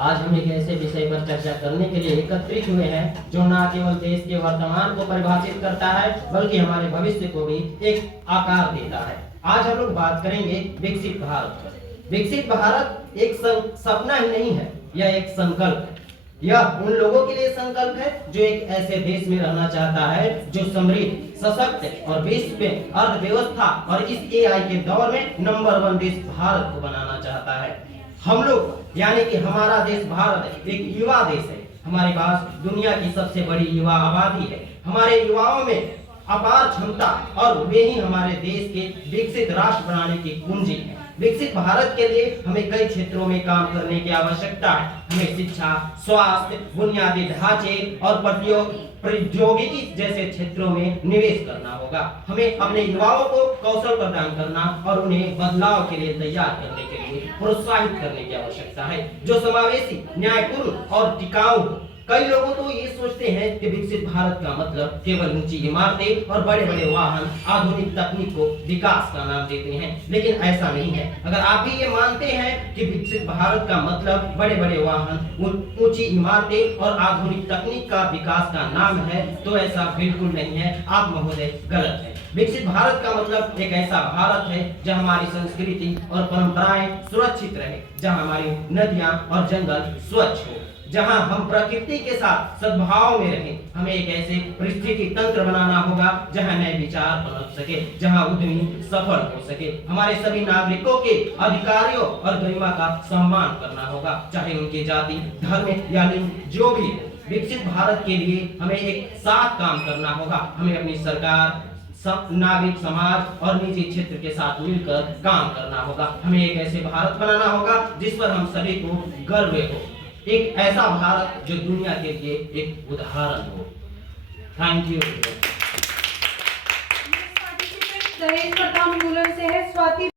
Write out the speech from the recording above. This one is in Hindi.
आज हम एक ऐसे विषय पर चर्चा करने के लिए एकत्रित हुए हैं जो न केवल देश के वर्तमान को परिभाषित करता है बल्कि हमारे भविष्य को भी एक आकार देता है। आज हम लोग बात करेंगे विकसित भारत पर। विकसित भारत एक सपना ही नहीं है, यह एक संकल्प है। यह उन लोगों के लिए संकल्प है जो एक ऐसे देश में रहना चाहता है जो समृद्ध, सशक्त और विश्व में अर्थव्यवस्था और इस एआई के दौर में नंबर 1 देश भारत को बनाना चाहता है। हम लोग यानी कि हमारा देश भारत एक युवा देश है। हमारे पास दुनिया की सबसे बड़ी युवा आबादी है। हमारे युवाओं में अपार क्षमता और वे ही हमारे देश के विकसित राष्ट्र बनाने की कुंजी है। विकसित भारत के लिए हमें कई क्षेत्रों में काम करने की आवश्यकता है। हमें शिक्षा, स्वास्थ्य, बुनियादी ढांचे और प्रौद्योगिकी जैसे क्षेत्रों में निवेश करना होगा। हमें अपने युवाओं को कौशल प्रदान करना और उन्हें बदलाव के लिए तैयार करने के लिए प्रोत्साहित करने की आवश्यकता है जो समावेशी, न्यायपूर्ण और टिकाऊ। कई लोगों तो ये सोचते हैं कि विकसित भारत का मतलब केवल ऊंची इमारतें और बड़े बड़े वाहन, आधुनिक तकनीक को विकास का नाम देते हैं, लेकिन ऐसा नहीं है। अगर आप भी ये मानते हैं कि विकसित भारत का मतलब बड़े बड़े वाहन, ऊंची इमारतें और आधुनिक तकनीक का विकास का नाम है तो ऐसा बिल्कुल नहीं है, आप महोदय गलत है। विकसित भारत का मतलब एक ऐसा भारत है जहां हमारी संस्कृति और परंपराएं सुरक्षित रहे, जहां हमारी नदियां और जंगल स्वच्छ हो, जहां हम प्रकृति के साथ सद्भाव में रहें। हमें एक ऐसे परिस्थिति तंत्र बनाना होगा जहां नए विचार पनप सके, जहां उद्यमी सफल हो सके। हमारे सभी नागरिकों के अधिकारों और गरिमा का सम्मान करना होगा, चाहे उनकी जाति, धर्म या लिंग जो भी हो। विकसित भारत के लिए हमें एक साथ काम करना होगा। हमें अपनी सरकार, नागरिक समाज और निजी क्षेत्र के साथ मिलकर काम करना होगा। हमें एक ऐसे भारत बनाना होगा जिस पर हम सभी को गर्व हो, एक ऐसा भारत जो दुनिया के लिए एक उदाहरण हो। Thank you. दहेज प्रथा उन्मूलन से है स्वाति।